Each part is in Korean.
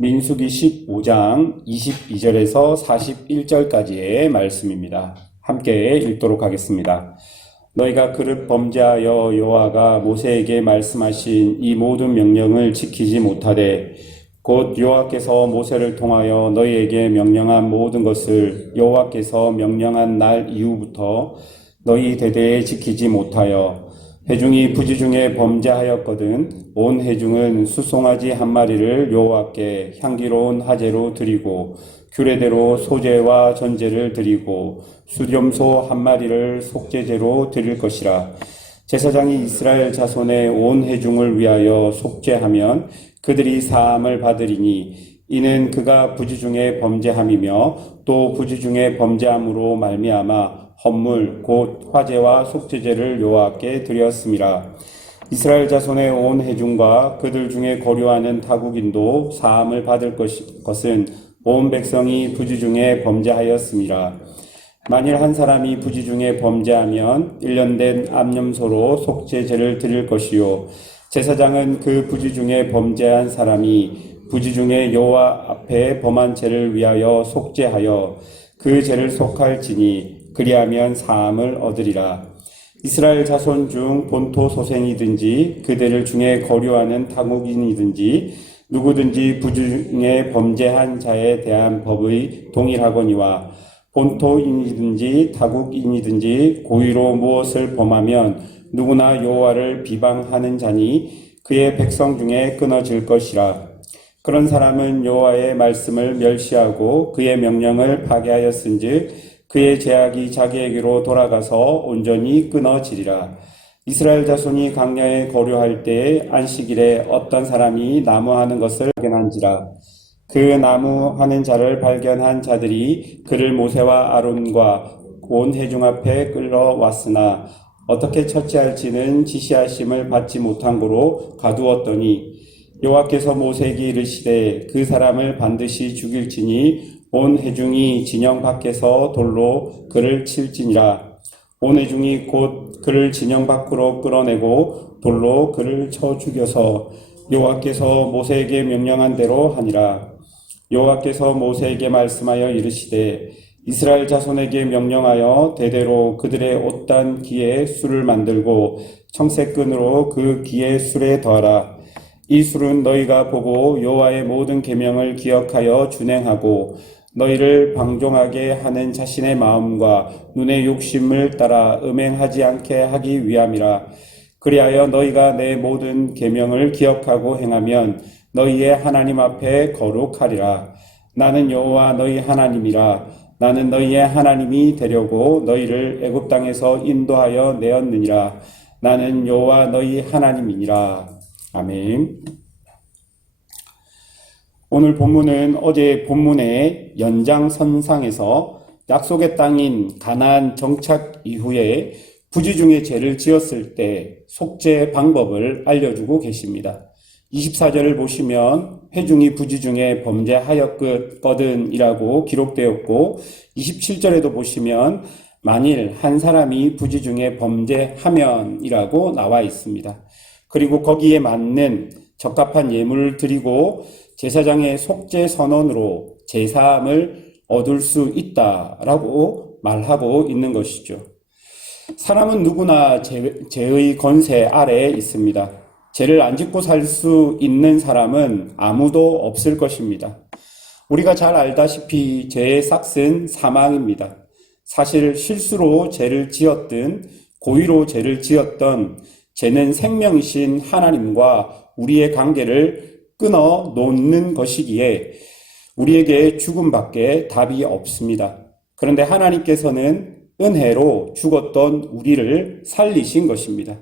민수기 15장 22절에서 41절까지의 말씀입니다. 함께 읽도록 하겠습니다. 너희가 그릇 범죄하여 여호와가 모세에게 말씀하신 이 모든 명령을 지키지 못하되 곧 여호와께서 모세를 통하여 너희에게 명령한 모든 것을 여호와께서 명령한 날 이후부터 너희 대대에 지키지 못하여 회중이 부지중에 범죄하였거든 온 회중은 수송아지 한 마리를 여호와께 향기로운 화제로 드리고 규례대로 소제와 전제를 드리고 수렴소 한 마리를 속죄제로 드릴 것이라. 제사장이 이스라엘 자손의 온 회중을 위하여 속죄하면 그들이 사함을 받으리니 이는 그가 부지중에 범죄함이며 또 부지중에 범죄함으로 말미암아 헌물 곧 화제와 속죄제를 여호와께 드렸음이라. 이스라엘 자손의 온 회중과 그들 중에 거류하는 타국인도 사함을 받을 것은 온 백성이 부지중에 범죄하였음이라. 만일 한 사람이 부지중에 범죄하면 1년 된 암염소로 속죄제를 드릴 것이요 제사장은 그 부지중에 범죄한 사람이 부지중에 여호와 앞에 범한 죄를 위하여 속죄하여 그 죄를 속할지니 그리하면 사함을 얻으리라. 이스라엘 자손 중 본토 소생이든지 그들 중에 거류하는 타국인이든지 누구든지 부지중에 범죄한 자에 대한 법의 동일하거니와 본토인이든지 타국인이든지 고의로 무엇을 범하면 누구나 여호와를 비방하는 자니 그의 백성 중에 끊어질 것이라. 그런 사람은 여호와의 말씀을 멸시하고 그의 명령을 파괴하였은즉 그의 제약이 자기에게로 돌아가서 온전히 끊어지리라. 이스라엘 자손이 광야에 거류할 때에 안식일에 어떤 사람이 나무하는 것을 발견한지라. 그 나무하는 자를 발견한 자들이 그를 모세와 아론과 온 회중 앞에 끌러왔으나 어떻게 처치할지는 지시하심을 받지 못한 고로 가두었더니 여호와께서 모세에게 이르시되 그 사람을 반드시 죽일지니 온 회중이 진영 밖에서 돌로 그를 칠지니라. 온 회중이 곧 그를 진영 밖으로 끌어내고 돌로 그를 쳐 죽여서 여호와께서 모세에게 명령한 대로 하니라. 여호와께서 모세에게 말씀하여 이르시되 이스라엘 자손에게 명령하여 대대로 그들의 옷단 기에 술을 만들고 청색끈으로 그 기의 술에 더하라. 이 술은 너희가 보고 여호와의 모든 계명을 기억하여 준행하고 너희를 방종하게 하는 자신의 마음과 눈의 욕심을 따라 음행하지 않게 하기 위함이라. 그리하여 너희가 내 모든 계명을 기억하고 행하면 너희의 하나님 앞에 거룩하리라. 나는 여호와 너희 하나님이라. 나는 너희의 하나님이 되려고 너희를 애굽 땅에서 인도하여 내었느니라. 나는 여호와 너희 하나님이니라. 아멘. 오늘 본문은 어제 본문의 연장선상에서 약속의 땅인 가나안 정착 이후에 부지중에 죄를 지었을 때 속죄 방법을 알려주고 계십니다. 24절을 보시면 회중이 부지중에 범죄하였거든 이라고 기록되었고 27절에도 보시면 만일 한 사람이 부지중에 범죄하면 이라고 나와 있습니다. 그리고 거기에 맞는 적합한 예물을 드리고 제사장의 속죄 선언으로 제사함을 얻을 수 있다라고 말하고 있는 것이죠. 사람은 누구나 죄의 권세 아래에 있습니다. 죄를 안 짓고 살 수 있는 사람은 아무도 없을 것입니다. 우리가 잘 알다시피 죄의 삭은 사망입니다. 사실 실수로 죄를 지었든 고의로 죄를 지었던 죄는 생명이신 하나님과 우리의 관계를 끊어 놓는 것이기에 우리에게 죽음밖에 답이 없습니다. 그런데 하나님께서는 은혜로 죽었던 우리를 살리신 것입니다.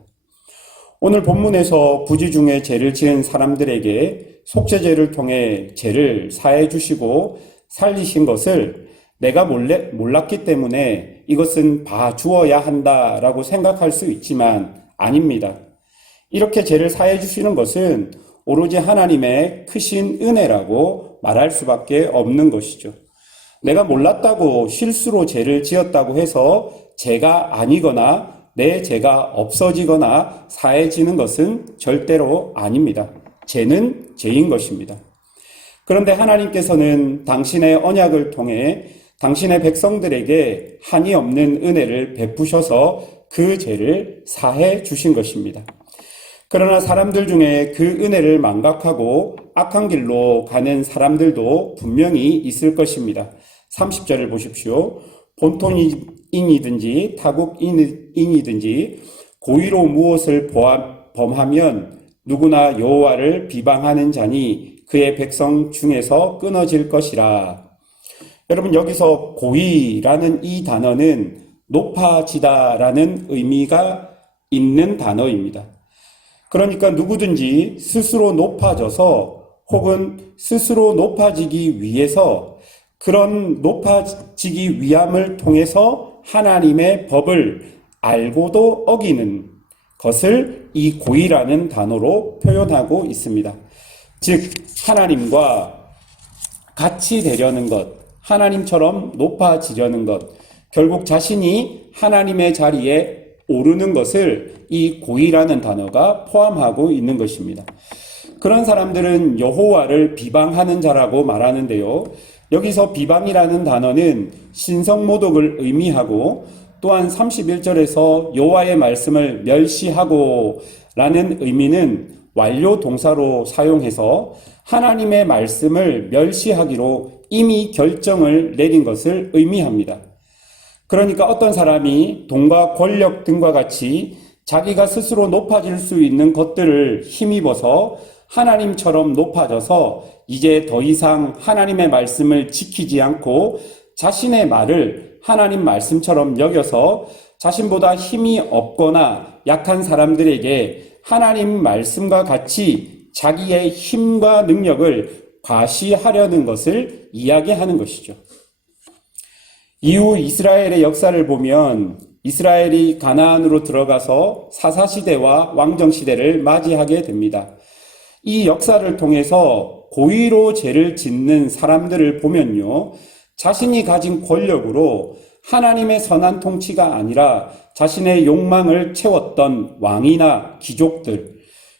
오늘 본문에서 부지중에 죄를 지은 사람들에게 속죄제를 통해 죄를 사해 주시고 살리신 것을 내가 몰랐기 때문에 이것은 봐주어야 한다라고 생각할 수 있지만 아닙니다. 이렇게 죄를 사해 주시는 것은 오로지 하나님의 크신 은혜라고 말할 수밖에 없는 것이죠. 내가 몰랐다고 실수로 죄를 지었다고 해서 죄가 아니거나 내 죄가 없어지거나 사해지는 것은 절대로 아닙니다. 죄는 죄인 것입니다. 그런데 하나님께서는 당신의 언약을 통해 당신의 백성들에게 한이 없는 은혜를 베푸셔서 그 죄를 사해 주신 것입니다. 그러나 사람들 중에 그 은혜를 망각하고 악한 길로 가는 사람들도 분명히 있을 것입니다. 30절을 보십시오. 본통인이든지 타국인이든지 고의로 무엇을 범하면 누구나 여호와를 비방하는 자니 그의 백성 중에서 끊어질 것이라. 여러분, 여기서 고의라는 이 단어는 높아지다라는 의미가 있는 단어입니다. 그러니까 누구든지 스스로 높아져서 혹은 스스로 높아지기 위해서 그런 높아지기 위함을 통해서 하나님의 법을 알고도 어기는 것을 이 고의라는 단어로 표현하고 있습니다. 즉, 하나님과 같이 되려는 것, 하나님처럼 높아지려는 것, 결국 자신이 하나님의 자리에 오르는 것을 이 고의라는 단어가 포함하고 있는 것입니다. 그런 사람들은 여호와를 비방하는 자라고 말하는데요. 여기서 비방이라는 단어는 신성모독을 의미하고 또한 31절에서 여호와의 말씀을 멸시하고 라는 의미는 완료 동사로 사용해서 하나님의 말씀을 멸시하기로 이미 결정을 내린 것을 의미합니다. 그러니까 어떤 사람이 돈과 권력 등과 같이 자기가 스스로 높아질 수 있는 것들을 힘입어서 하나님처럼 높아져서 이제 더 이상 하나님의 말씀을 지키지 않고 자신의 말을 하나님 말씀처럼 여겨서 자신보다 힘이 없거나 약한 사람들에게 하나님 말씀과 같이 자기의 힘과 능력을 과시하려는 것을 이야기하는 것이죠. 이후 이스라엘의 역사를 보면 이스라엘이 가나안으로 들어가서 사사시대와 왕정시대를 맞이하게 됩니다. 이 역사를 통해서 고의로 죄를 짓는 사람들을 보면요, 자신이 가진 권력으로 하나님의 선한 통치가 아니라 자신의 욕망을 채웠던 왕이나 귀족들,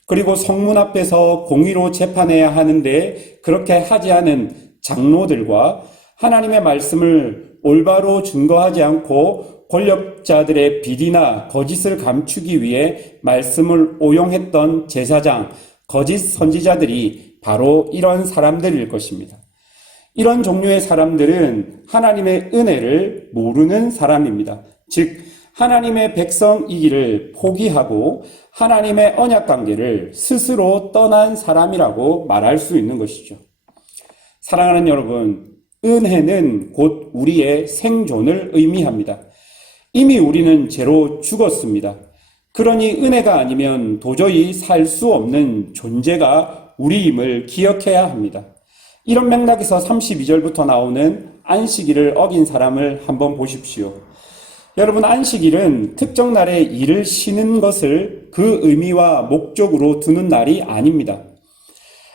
그리고 성문 앞에서 공의로 재판해야 하는데 그렇게 하지 않은 장로들과 하나님의 말씀을 올바로 증거하지 않고 권력자들의 비리나 거짓을 감추기 위해 말씀을 오용했던 제사장, 거짓 선지자들이 바로 이런 사람들일 것입니다. 이런 종류의 사람들은 하나님의 은혜를 모르는 사람입니다. 즉, 하나님의 백성이기를 포기하고 하나님의 언약 관계를 스스로 떠난 사람이라고 말할 수 있는 것이죠. 사랑하는 여러분, 은혜는 곧 우리의 생존을 의미합니다. 이미 우리는 죄로 죽었습니다. 그러니 은혜가 아니면 도저히 살 수 없는 존재가 우리임을 기억해야 합니다. 이런 맥락에서 32절부터 나오는 안식일을 어긴 사람을 한번 보십시오. 여러분, 안식일은 특정 날에 일을 쉬는 것을 그 의미와 목적으로 두는 날이 아닙니다.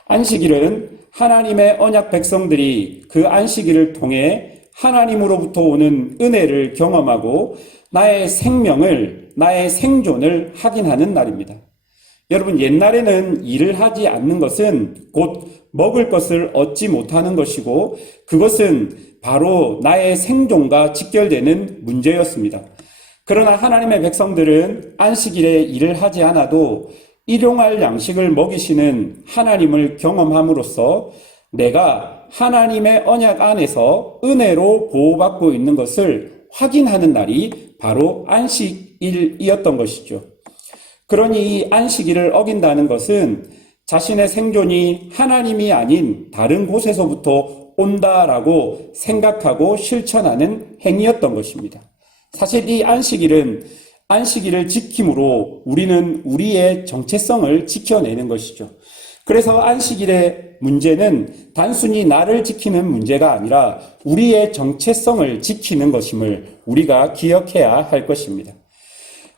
안식일은 하나님의 언약 백성들이 그 안식일을 통해 하나님으로부터 오는 은혜를 경험하고 나의 생명을, 나의 생존을 확인하는 날입니다. 여러분, 옛날에는 일을 하지 않는 것은 곧 먹을 것을 얻지 못하는 것이고 그것은 바로 나의 생존과 직결되는 문제였습니다. 그러나 하나님의 백성들은 안식일에 일을 하지 않아도 일용할 양식을 먹이시는 하나님을 경험함으로써 내가 하나님의 언약 안에서 은혜로 보호받고 있는 것을 확인하는 날이 바로 안식일이었던 것이죠. 그러니 이 안식일을 어긴다는 것은 자신의 생존이 하나님이 아닌 다른 곳에서부터 온다라고 생각하고 실천하는 행위였던 것입니다. 사실 이 안식일을 지킴으로 우리는 우리의 정체성을 지켜내는 것이죠. 그래서 안식일의 문제는 단순히 나를 지키는 문제가 아니라 우리의 정체성을 지키는 것임을 우리가 기억해야 할 것입니다.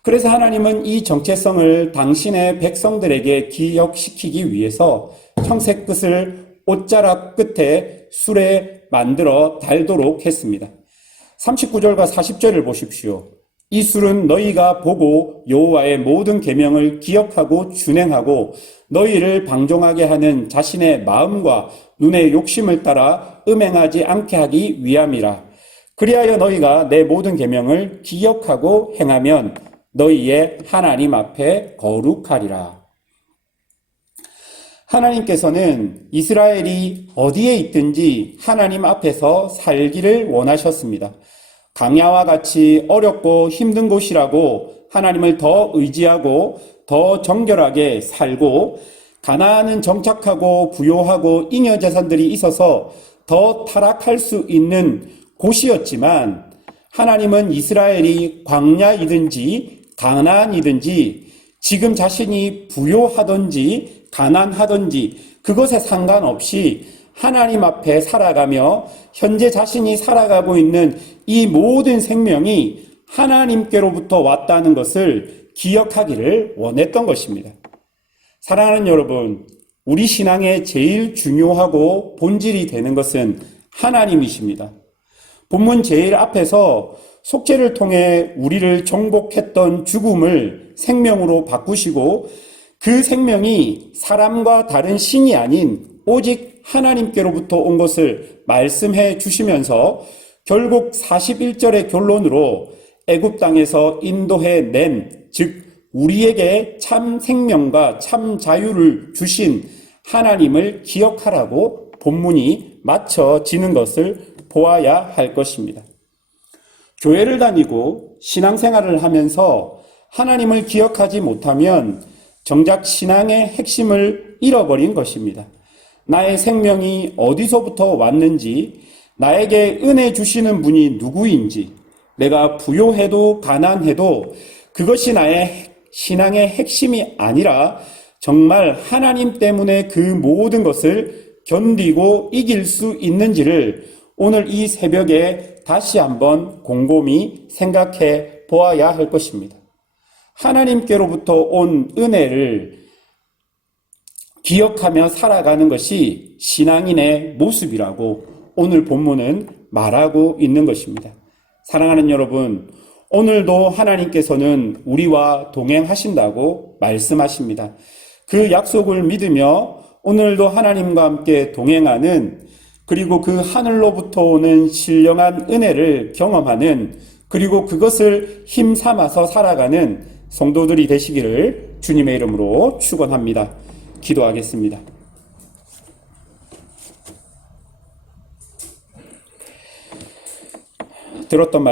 그래서 하나님은 이 정체성을 당신의 백성들에게 기억시키기 위해서 청색 끝을 옷자락 끝에 술에 만들어 달도록 했습니다. 39절과 40절을 보십시오. 이 술은 너희가 보고 여호와의 모든 계명을 기억하고 준행하고 너희를 방종하게 하는 자신의 마음과 눈의 욕심을 따라 음행하지 않게 하기 위함이라. 그리하여 너희가 내 모든 계명을 기억하고 행하면 너희의 하나님 앞에 거룩하리라. 하나님께서는 이스라엘이 어디에 있든지 하나님 앞에서 살기를 원하셨습니다. 광야와 같이 어렵고 힘든 곳이라고 하나님을 더 의지하고 더 정결하게 살고 가나안은 정착하고 부요하고 잉여 재산들이 있어서 더 타락할 수 있는 곳이었지만 하나님은 이스라엘이 광야이든지 가나안이든지 지금 자신이 부요하든지 가난하든지 그것에 상관없이 하나님 앞에 살아가며 현재 자신이 살아가고 있는 이 모든 생명이 하나님께로부터 왔다는 것을 기억하기를 원했던 것입니다. 사랑하는 여러분, 우리 신앙의 제일 중요하고 본질이 되는 것은 하나님이십니다. 본문 제일 앞에서 속죄를 통해 우리를 정복했던 죽음을 생명으로 바꾸시고 그 생명이 사람과 다른 신이 아닌 오직 하나님께로부터 온 것을 말씀해 주시면서 결국 41절의 결론으로 애굽 땅에서 인도해 낸, 즉 우리에게 참 생명과 참 자유를 주신 하나님을 기억하라고 본문이 맞춰지는 것을 보아야 할 것입니다. 교회를 다니고 신앙생활을 하면서 하나님을 기억하지 못하면 정작 신앙의 핵심을 잃어버린 것입니다. 나의 생명이 어디서부터 왔는지, 나에게 은혜 주시는 분이 누구인지, 내가 부요해도 가난해도 그것이 나의 신앙의 핵심이 아니라 정말 하나님 때문에 그 모든 것을 견디고 이길 수 있는지를 오늘 이 새벽에 다시 한번 곰곰이 생각해 보아야 할 것입니다. 하나님께로부터 온 은혜를 기억하며 살아가는 것이 신앙인의 모습이라고 오늘 본문은 말하고 있는 것입니다. 사랑하는 여러분, 오늘도 하나님께서는 우리와 동행하신다고 말씀하십니다. 그 약속을 믿으며 오늘도 하나님과 함께 동행하는, 그리고 그 하늘로부터 오는 신령한 은혜를 경험하는, 그리고 그것을 힘삼아서 살아가는 성도들이 되시기를 주님의 이름으로 축원합니다. 기도하겠습니다. 들었던 말씀